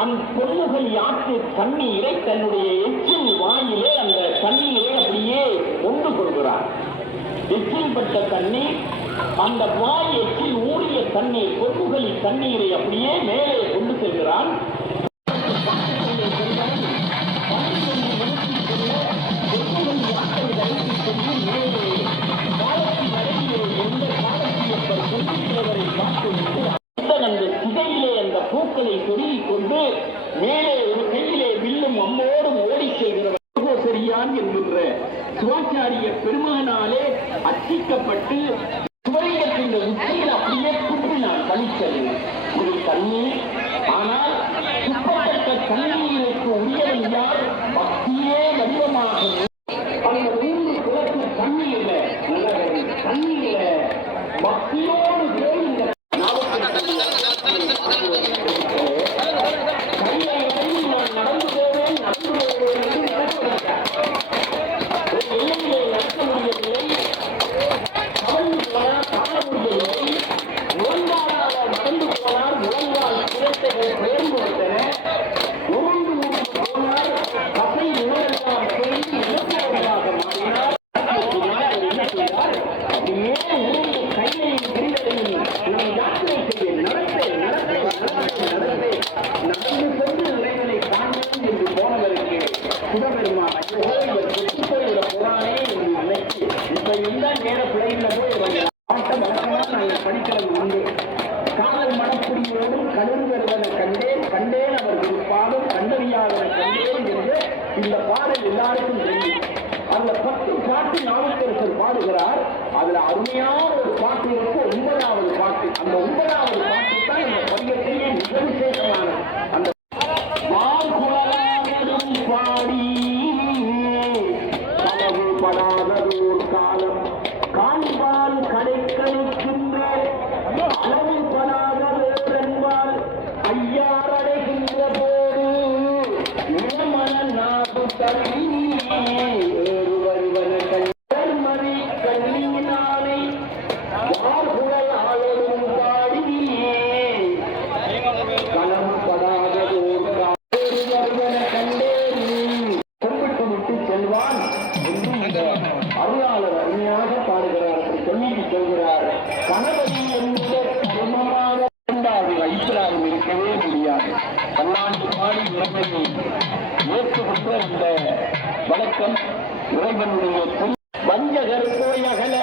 அந்த பொன்முகை யாற்று தண்ணீரை தன்னுடைய எச்சில் வாயிலே அந்த தண்ணீரை அப்படியே ஒன்று கொள்கிறார் எச்சில் பட்ட தண்ணீர் அந்த வாய் எச்சில் ஊறிய தண்ணீர் பொன்முகலி தண்ணீரை அப்படியே மேலே கொண்டு செல்கிறான். மேலே ஒரு கையிலே வில்லும் அம்மோடும் ஓடி செல்கிறவர். சரியான் என்கின்ற சிவாச்சாரிய பெருமானாலே அச்சிக்கப்பட்டு சுவரியத்தின் உச்சியில் அப்படியே கழிச்சது ஒரு தண்ணீர் ஆனால் சுத்தப்பட்ட தண்ணீருக்கு உரியவன் யார் பக்தியே வடிவமாக அந்த மூன்று குலத்து தண்ணீர்ல தண்ணீர்ல பக்தியோடு அருமையான ஒரு பாட்டு இருக்கு ஒன்பதாவது பாட்டு. அந்த ஒன்பதாவது பாட்டு தான் இந்த பதிகத்திலேயே மிக விசேஷமான அந்த பாடி கனவு படாததோர் காலம். காண்பால் கடை கழிக்கின்ற அளவு படாததோரென்பால் ஐயார் அடைகின்ற போது நாடு தள்ளி ஏறு வருவன அபிப்பிராயம் முடியாது. பல்லாண்டு பாடி இறைவனை ஏற்றுக்கொண்ட இந்த வழக்கம் இறைவனுடைய வஞ்சகர் போய் அகல.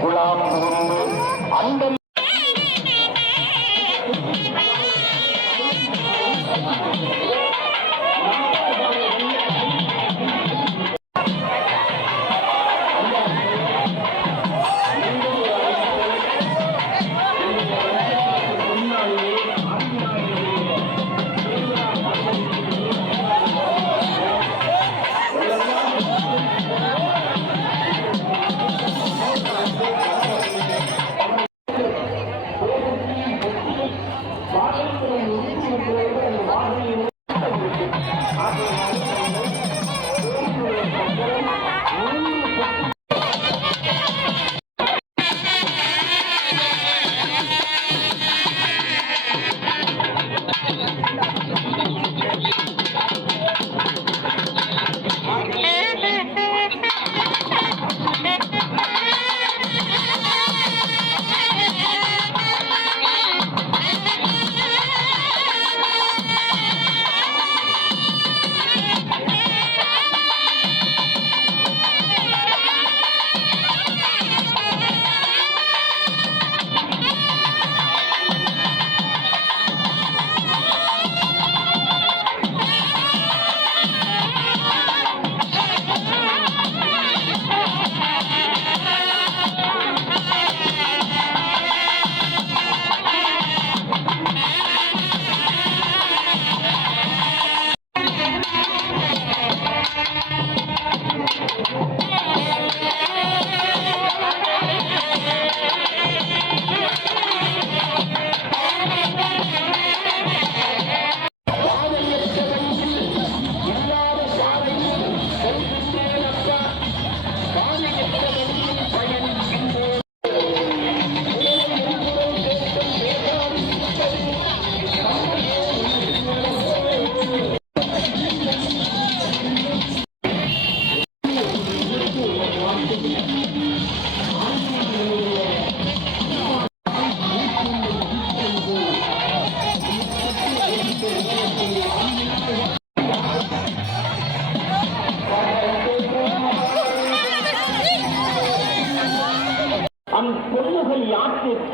குலாம் கூர்ந்து அந்த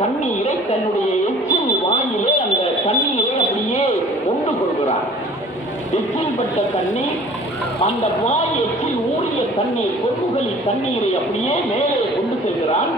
தண்ணீரை தன்னுடைய எச்சில் வாயிலே அந்த தண்ணீரை அப்படியே ஒன்று கொள்கிறார். எச்சில் பட்ட தண்ணீர் அந்த வாய் எச்சில் ஊறிய தண்ணீர் கொக்குகளின் தண்ணீரை அப்படியே மேலே கொண்டு செல்கிறான்.